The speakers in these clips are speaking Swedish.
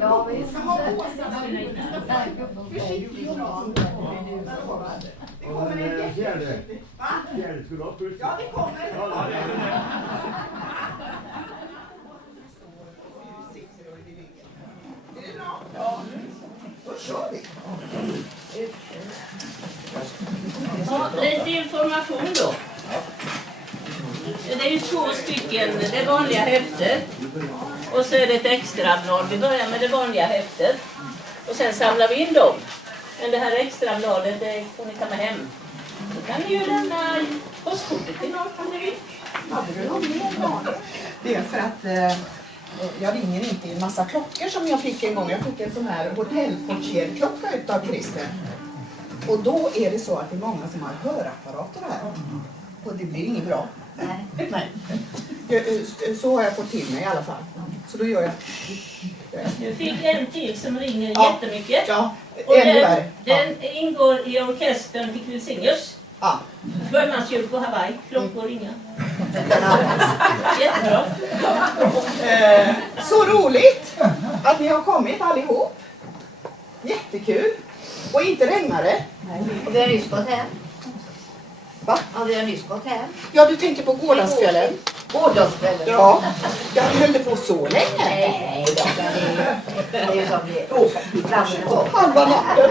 Ja, visst. Försiktigt. Det kommer en fjärde skulle ha plus. Ja, det kommer. Är det bra? Ja. Då kör vi. Ja, lite information då. Det är ju 2 stycken, det vanliga häftet. Och så är det ett extra blad. Vi börjar med det vanliga häftet. Och sen samlar vi in dem. Men det här extra bladet, det får ni ta med hem. Då kan ni ju lämna postkortet till någon om ni vill. Hade du någon mer barn? Det är för att jag ringer inte i en massa klockor som jag fick en gång. Jag fick en sån här hotellportierklocka utav Christer. Och då är det så att det är många som har hörapparater här. Och det blir inget bra. Nej. Nej. Så har jag fått till mig i alla fall. Så då gör jag. Nu fick en till som ringer jättemycket. Ja, och ännu värre. Den ingår i orkestern till Kvil Singers. Ja. Sjömanskyrk på Hawaii. Klockor inga. Den används. Jättebra. Så roligt att ni har kommit allihop. Jättekul. Och inte regnar det. Och vi har nyss gått hem. Va? Ja, vi har nyss gått hem. Ja, du tänker på gårdagskvällen. Gårdagskvällen. Ja, jag höll det på så länge. Nej, det är ju som det är. Fram och tillbaka. Halva natten.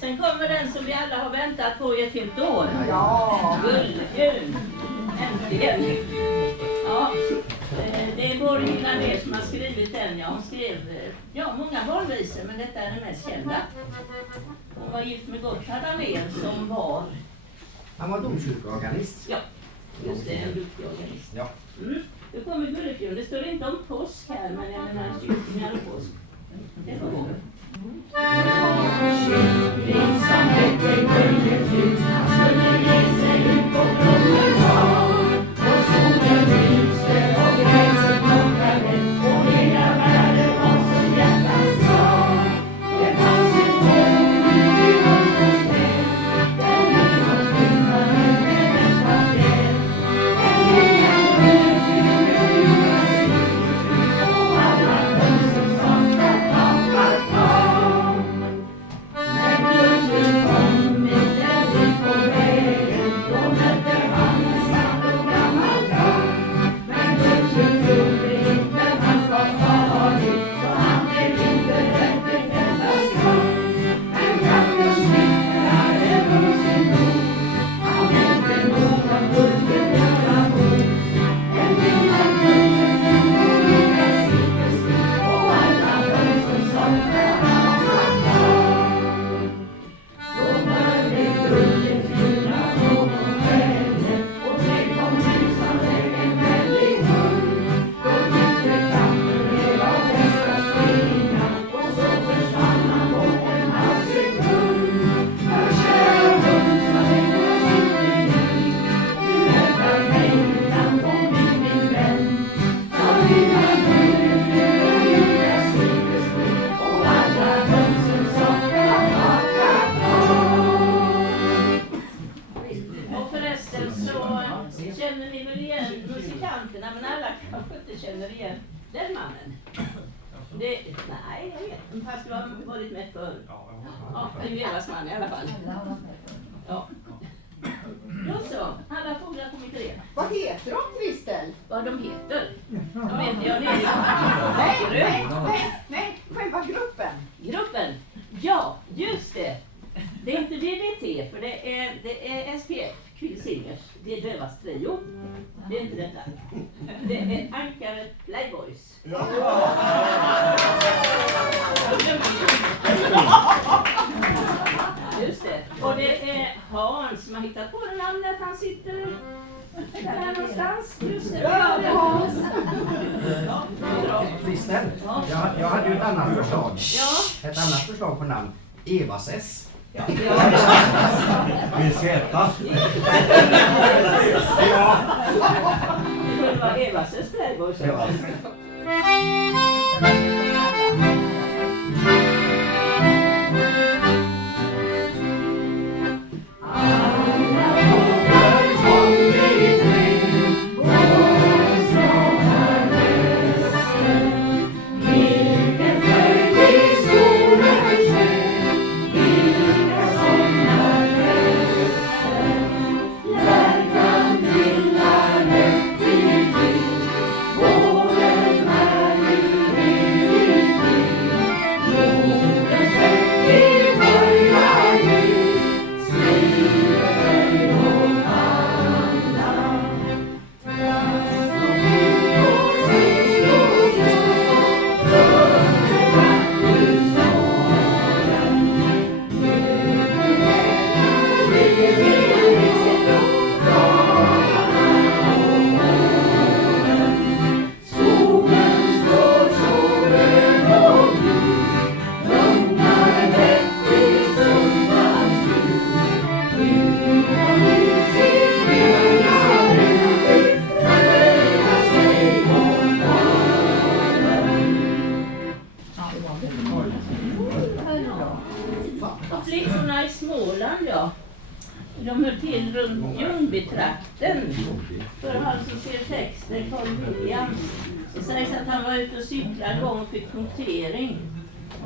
Sen kommer den som vi alla har väntat på i ett helt år. Ja. Gullefjun. Äntligen. Ja, det är vår lilla ner som har skrivit den. Ja, hon skrev många barnvisor, men detta är den mest kända. Hon var gift med Gotthard Ahlén som var... Han var domkyrkoorganist. Ja, just det, en duktig organist. Ja. Nu kommer Gullefjun. Det står inte om påsk här, men jag menar kycklingar och påsk. Det var det. Som hette Gullefjun, han skulle ge sig ut på promenad. Och solen lyste och gräset plockade och hela världen var som hjärtans dag. Det fanns en torn i höstens län, där neråt kvinnade med en parfjäll. En lilla Gullefjun med Jonas Sigurdsson och alla hönsen som tappar kvar. När Gullefjun kom mitt ut på vägen, då mötte han en snabb och gammal katt. Men Gullefjun trodde inte han var farlig, så han blev inte rädd ett enda skott. Men katten snickrade runt sin nos, han tänkte nog att Gullefjun göra hos. En lilla Gullefjun och lilla Sigurdsson och alla hönsen som tappar kvar. Då mötte Gullefjun av någon skällen och det kom rusande en väldig hund. Då tyckte katten det var bäst att springa och så försvann han på en halv sekund. För kära hund, sa den våra kyckling, du räddar mig undan från min vän. Så lilla Gullefjun och lilla Sigurdsson och alla hönsen som tappar kvar. Och förresten så känner ni väl igen musikanterna, men alla kanske inte känner igen den mannen. Nej, jag vet inte. Fast du har varit med förr. Ja, du är Evas man i alla fall. Ja. Då så, alla fåglar på mitt rep. Vad heter de, Kristel? Vad de heter? De vet jag Nej, själva gruppen. Gruppen? Ja, just det. Det är inte DDT, för det är SPF, Kvill-Singers. Det är Dövas trio. Det är inte detta. Det är Ankare Playboys. Just det. Och det är Hans som har hittat på det namnet. Han sitter där någonstans. Just det. Ja, det är Hans. Ja, bra. Kristel, jag hade ju ett annat förslag. Ja. Ett annat förslag på namn. Evas S. Med Z. Det var Evas Playboys. Ja. Och flickorna i Småland, ja. De hör till runt Ljungbytrakten. För han som ser texten, Carl William. Det sägs att han var ute och cyklade en gång och fick punktering.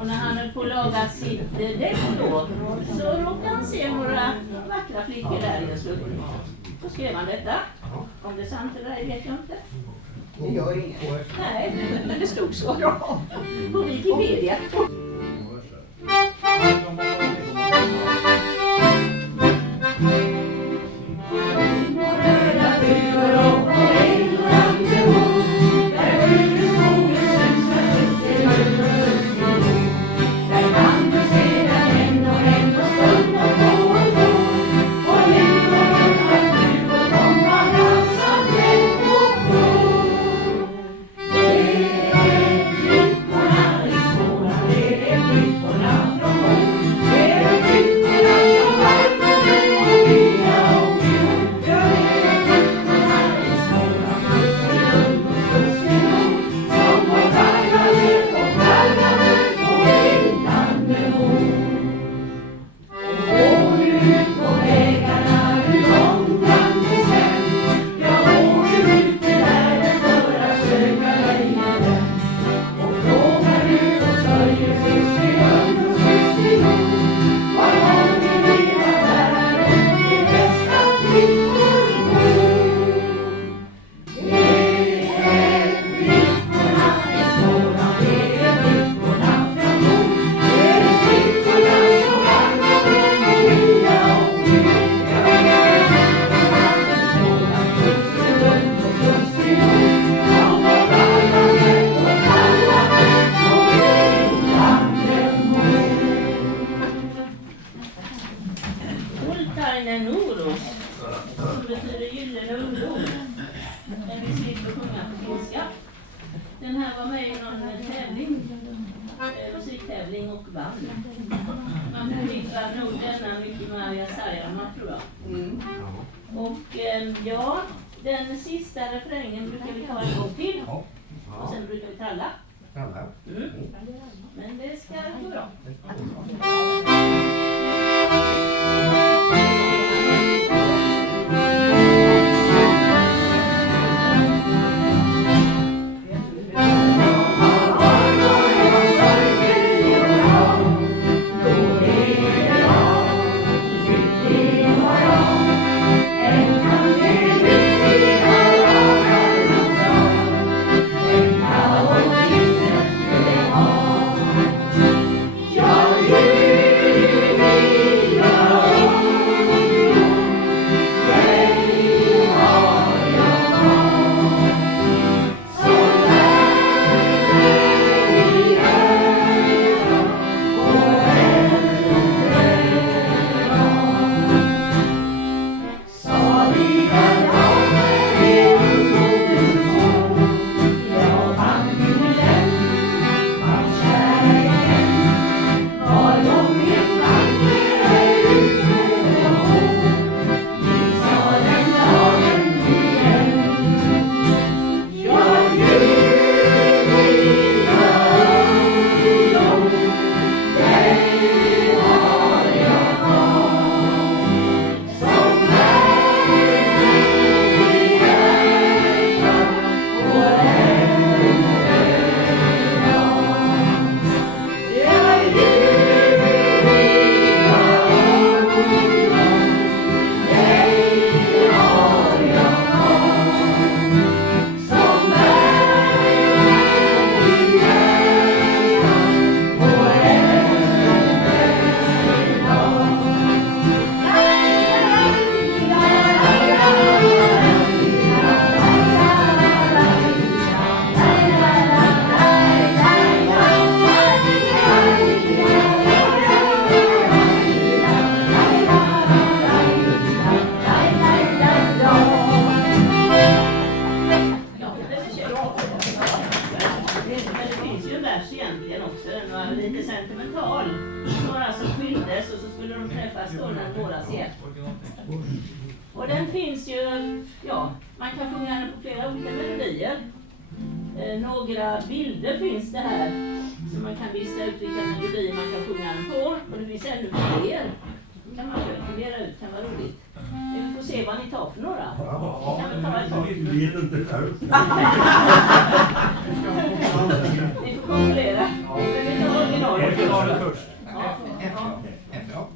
Och när han höll på att laga sitt däck då, så råkade han se några vackra flickor där i en slutt. Då skrev han detta. Om det är sant eller ej vet jag inte. Det gör inget. Nej, men det stod så. På Wikipedia. Den här var med i någon tävling, musiktävling och band. Man förknippar nog denna mycket med Arja Saijonmaa, tror jag. Och ja, den sista refrängen brukar vi ta en gång till. Och sen brukar vi tralla. Men det ska gå bra. Oh, Och den finns ju, ja, man kan sjunga den på flera olika melodier. Några bilder finns det här så man kan lista ut vilka melodier man kan sjunga den på. Och det finns ännu fler. Det kan man själv fundera ut, kan vara roligt. Vi får se vad ni tar för några. Kan vi ta ett tag? Vi vet inte själv. Ni får kontrollera. Vi tar originalet. Originalet först. F, ja.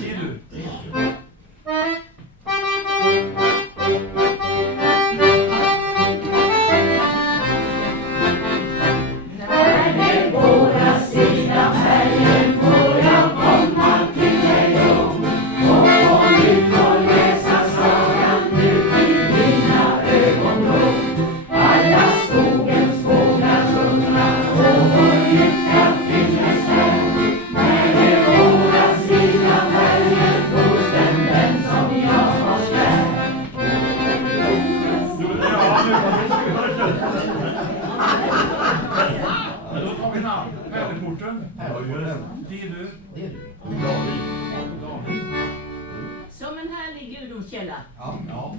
Ser du? Som en härlig gudomskälla. Ja. Ja.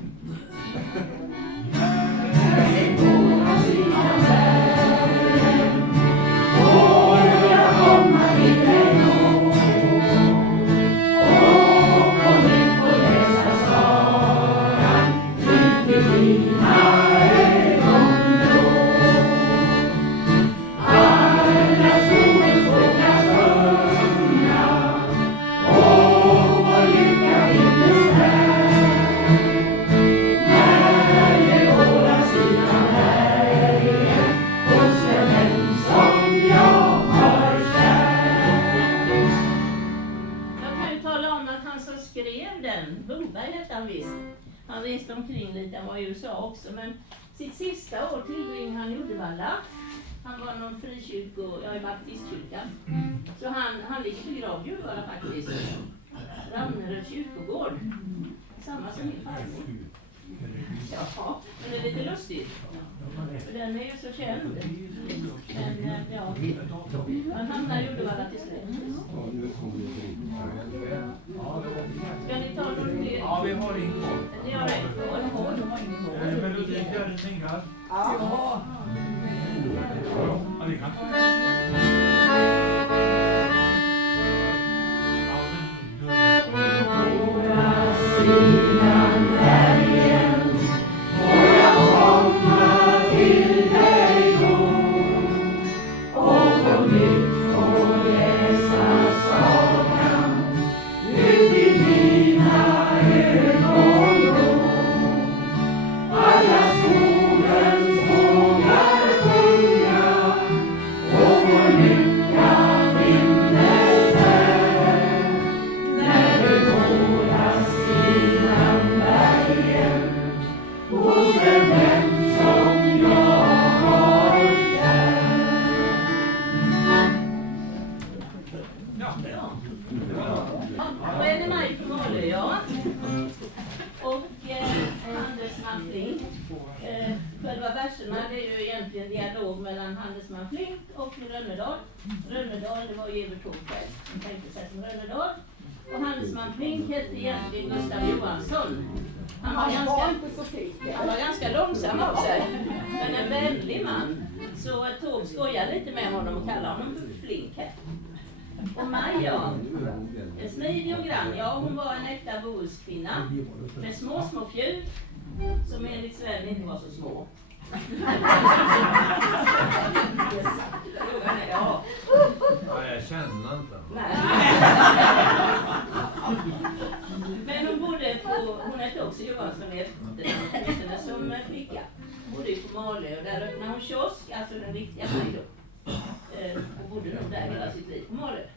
Han reste omkring lite, han var i USA också, men sitt sista år tillbringade han i Uddevalla. Han var någon i baptistkyrkan. Så han ligger begravd i Uddevalla faktiskt. Ramneröds kyrkogård. Samma som min farmor. Ja, men det är lite lustigt. För den är ju så känd. Men ja, han hamnar i Uddevalla till slut. Ska ni ta någon mer? Ja, vi har en kvar. Ni har en kvar. Melodi fjärde singlar. Ja. Ja, det kan. Själva verserna det är ju egentligen dialog mellan handelsman Flink och Rönnedal. Rönnedal, det var ju Evert Taube själv som tänkte sig som Rönnedal. Och handelsman Flink hette egentligen Gustav Johansson. Han var ganska långsam av sig, men en vänlig man. Så Taube skojade lite med honom och kallade honom för Flink här. Och Maja, en smidig och grann, ja hon var en äkta bohuskvinna med små fjul som enligt Sven inte var så små. kiosk, alltså den riktiga Majdo. Och bodde nog där hela sitt liv. Hon var det.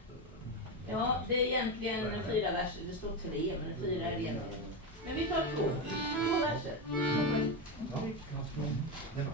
Ja, det är egentligen 4 verser. Det står 3, men 4 är det egentligen. Men vi tar 2 verser. Ja, det var.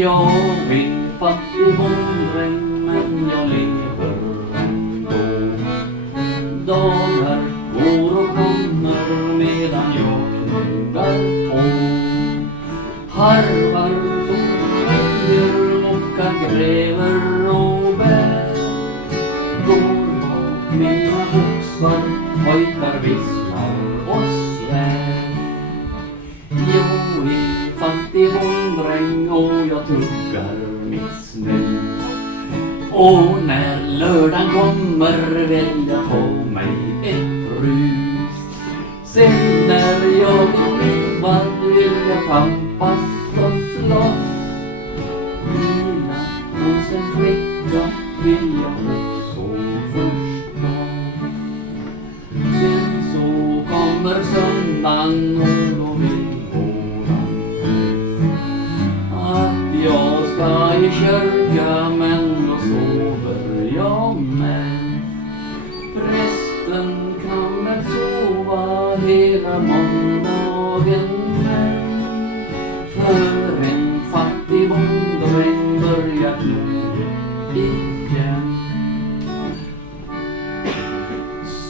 Jag är fattig bonddräng, men jag lever ändå. Dagar går och kommer medan jag knuggar på. Harvar som röjer, mockar, gräver och bär. Går bak mina boxar, hojtar, visslar och svär. Jag är fattig bonddräng och jag tuggar mitt snus. Och när lördagen kommer vill jag ta mig ett rus. Sen när jag är klivad vill jag tampas och slåss. Vila hos en flicka vill jag också förstås. Sen så kommer söndagen och då vill att jag ska i kyrka, men då sover jag med. Prästen kan väl sova hela måndagen med. För en fattig bonddräng börjar knugget igen.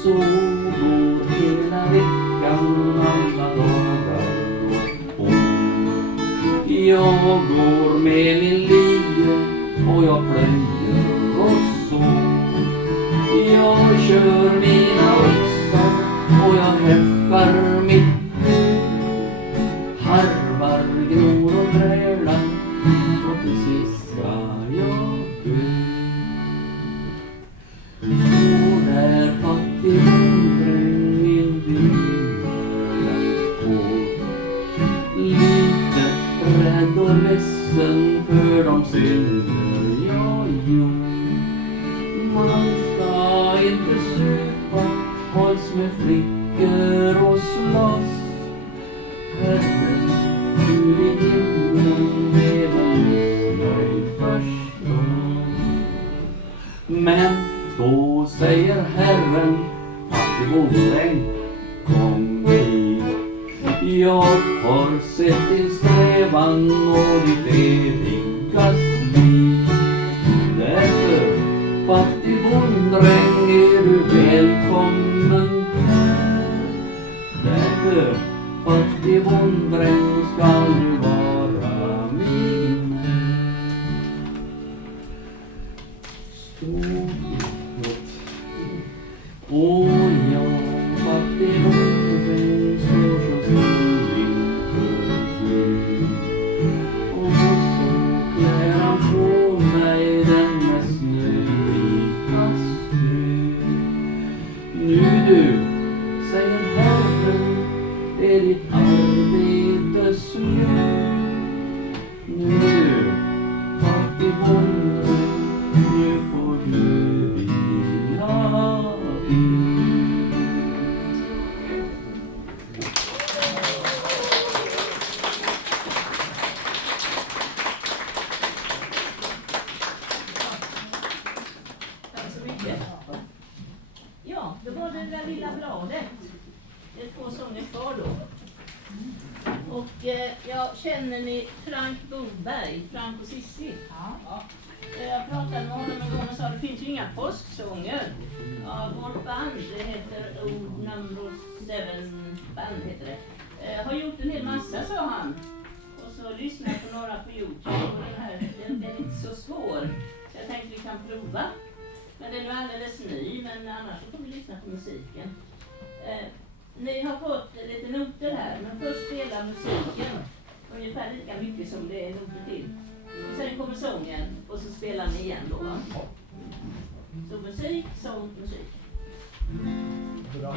Så går hela veckan, alla dagar och år. Jag går med min lie och jag plöjer och så. Jag kör mina oxar och jag häffar mitt hus. Harvar, gror och trälar och till sist ska jag dö. Så där fattig bonddräng in vid himmelens spår. Lite ledsen för de synder jag gjort. Man ska inte supa, hålls med flickor och slåss. Herren, du i himlen är väl missnöjd förstås. Men då säger Herren, fattigbonden, kom hit. Jag har sett din strävan och ditt eviga slit. Därför, fattigbonddräng, är du välkommen här. Därför, fattigbonddräng, ska du vara min här. Och jag, fattigbonddräng, står så still inför Gud. Och så klär han på mig den mest snövita skrud. Nu du, säger Herren, är ditt arbete slut. Nu du, fattigbonddräng, nu får du vila ut. Tack så mycket. Ja, då var det där lilla bladet. Det är 2 sånger kvar då. Och jag känner ni Frank Boberg, Frank och Sissi? Ja. Jag pratade med honom en gång och sa det finns ju inga påsksånger. Ja, vårt band, det heter Old Number 7 band heter det. Har gjort en hel massa, sa han. Och så lyssnade jag på några på YouTube och den är inte så svår. Så jag tänkte vi kan prova. Men den är alldeles ny, men annars så får vi lyssna på musiken. Ni har fått lite noter här, men först spelar musiken ungefär lika mycket som det är noter till. Sen kommer sången och så spelar ni igen då, va? Så musik, sång, musik. Bra.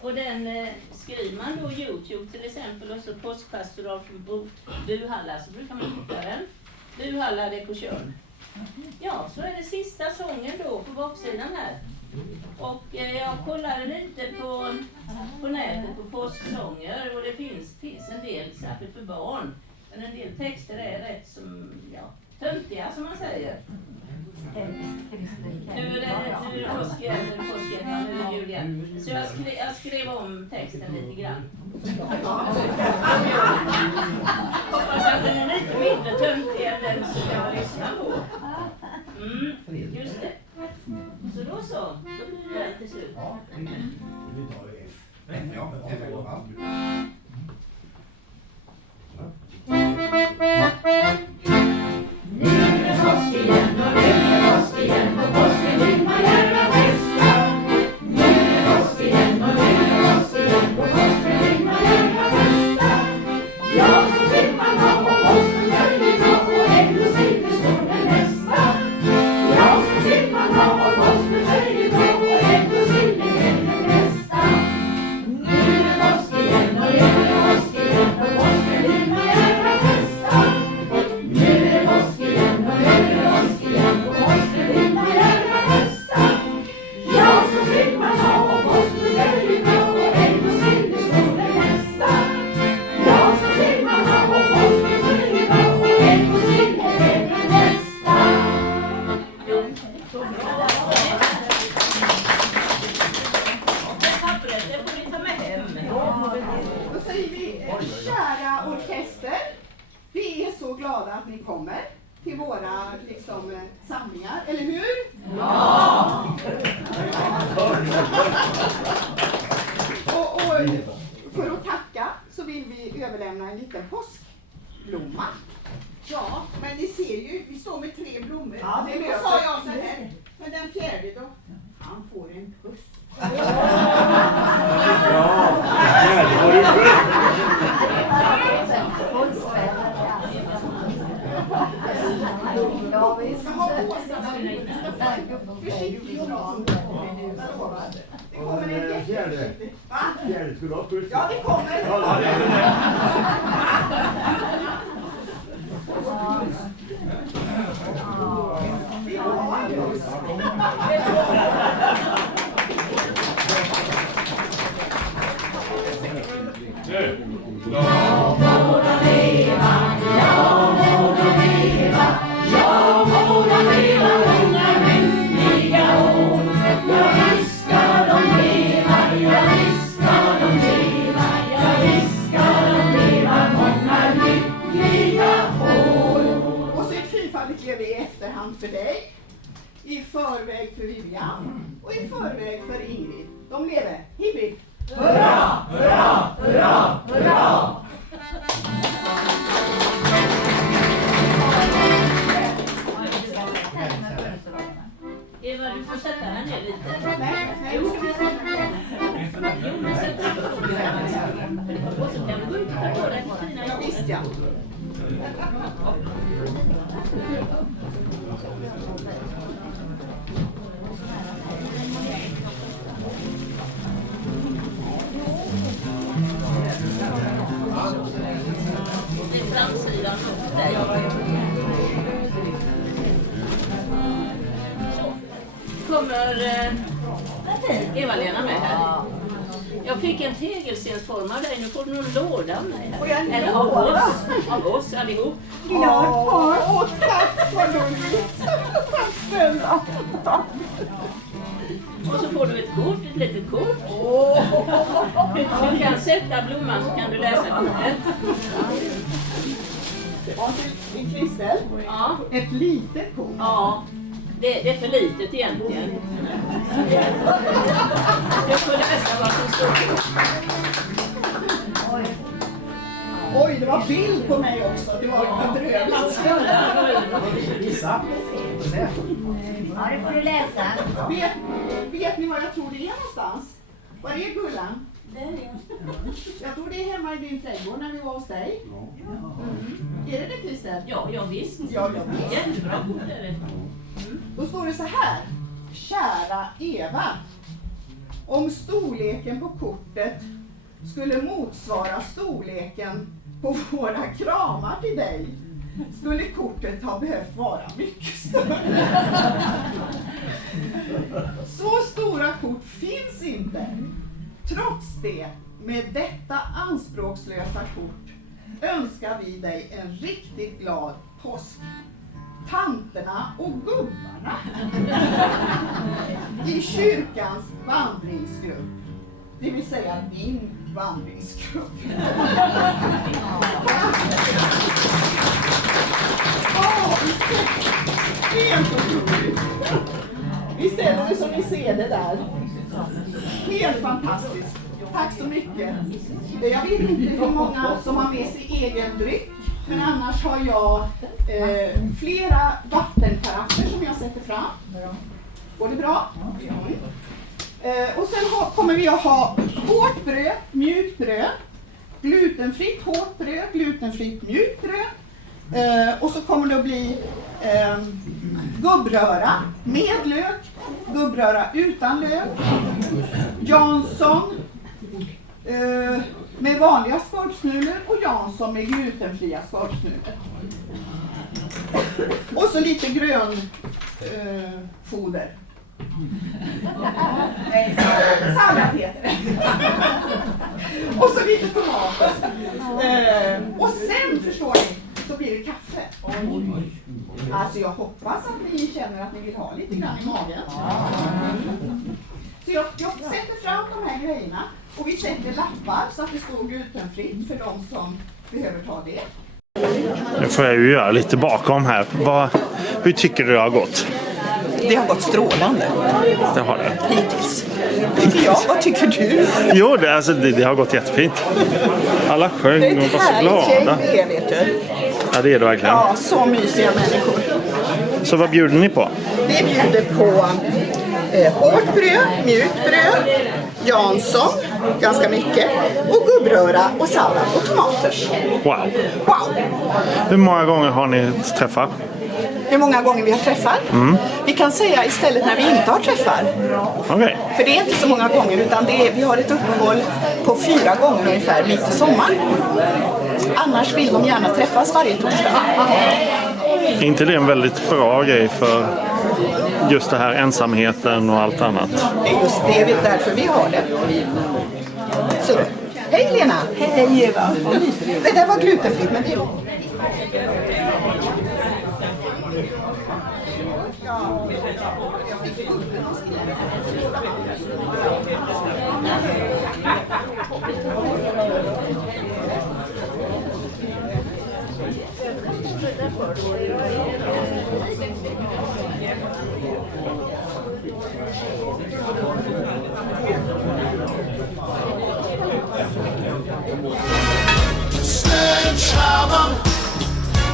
Och den skriver man då YouTube till exempel och så påskpastoral från Buhalla så brukar man hitta den. Buhalla det på Tjörn. Ja, så är det sista sången då på baksidan här. Och jag kollade lite på nätet på påsksånger och det finns en del särskilt för barn. Men en del texter är rätt som, töntiga som man säger. Nu är det påsken, nu är det julen. Så jag skrev om texten lite grann. Hoppas att den är lite mindre töntig än den som jag lyssnar på. Just det. Så blir det till slut. Ja, vi tar det. Ja, säger vi kära orkester. Vi är så glada att ni kommer till våra samlingar, eller hur? Ja! Och för att tacka så vill vi överlämna en liten påskblomma. Ja, men ni ser ju, vi står med 3 blommor. Ja, det löser jag så här. Men den fjärde då? Han får en puss. Ja, visst. Försiktigt och bra. Det kommer en jätteförsiktig. Va? Fjärde skulle ha puss. Ja, det kommer. Vi har en puss. Och så ett fyrfaldigt lever i efterhand för dig, i förväg för Vivian och i förväg för Ingrid. De lever. Hipp hipp! Hurra, hurra, hurra, hurra! Eva, du får sätta här ner lite. Nej. Jo, sätt här. Och så kan vi gå ut och ta på dig fina Ja, visst ja. Det är framsidan åt dig. Så. Kommer Eva-Lena med här? Jag fick en tegelstensform av dig. Nu får du någon låda av mig här. Eller av oss allihop. Åh, tack vad roligt. Tack snälla. Och så får du ett kort, ett litet kort. Du kan sätta blomman så kan du läsa kortet. Ja, till Kristel. Ja. Ett litet kort. Ja. Det är för litet egentligen. Jag får läsa vad som står på. Oj, det var bild på mig också. Det var bedrövligt. Gissa. Ja, det får du läsa. Vet ni var jag tror det är någonstans? Var är Gullan? Jag tror det är hemma i din trädgård när vi var hos dig. Är det det, Kristel? Ja, visst. Ja, visst. Jättebra kort är det. Då står det så här. Kära Eva. Om storleken på kortet skulle motsvara storleken på våra kramar till dig, skulle kortet ha behövt vara mycket större. Så stora kort finns inte. Trots det, med detta anspråkslösa kort önskar vi dig en riktigt glad påsk. Tanterna och gubbarna i kyrkans vandringsgrupp. Det vill säga din vandringsgrupp. Helt otroligt. Visst är det som ni ser det där? Helt fantastiskt. Tack så mycket. Jag vet inte hur många som har med sig egen dryck. Men annars har jag flera vattenkaraffer som jag sätter fram. Går det bra? Och sen kommer vi att ha hårt bröd, mjukt bröd, glutenfritt hårt bröd, glutenfritt mjukt bröd. Och så kommer det att bli gubbröra med lök, gubbröra utan lök, Jansson med vanliga skorpsnulor och Jansson med glutenfria skorpsnulor. Och så lite grön foder. Sallad heter det. Och så lite tomater. Och sen förstår ni, så blir det kaffe. Alltså jag hoppas att ni känner att ni vill ha lite grann i magen. Så jag sätter fram de här grejerna och vi sätter lappar så att det står glutenfritt för de som behöver ta det. Nu får jag ju göra lite bakom här. Hur tycker du det har gått? Det har gått strålande. Det har det. Hittills. Tycker jag. Vad tycker du? Jo, det har gått jättefint. Alla sjöng och var så glada. Det är, vet du. Ja, det är det verkligen. Ja, så mysiga människor. Så vad bjuder ni på? Vi bjuder på hårt bröd, mjukt bröd, Jansson, ganska mycket, och gubbröra och sallad och tomater. Wow. Wow! Hur många gånger har ni träffat? Hur många gånger vi har träffar? Vi kan säga istället när vi inte har träffar. Okej. För det är inte så många gånger, utan vi har ett uppehåll på 4 gånger ungefär mitt i sommaren. Annars vill de gärna träffas varje torsdag. Är inte det en väldigt bra grej för just det här ensamheten och allt annat? Det är just det, därför vi har det. Så, hej Lena! Hej Eva. Det där var glutenfritt, men det...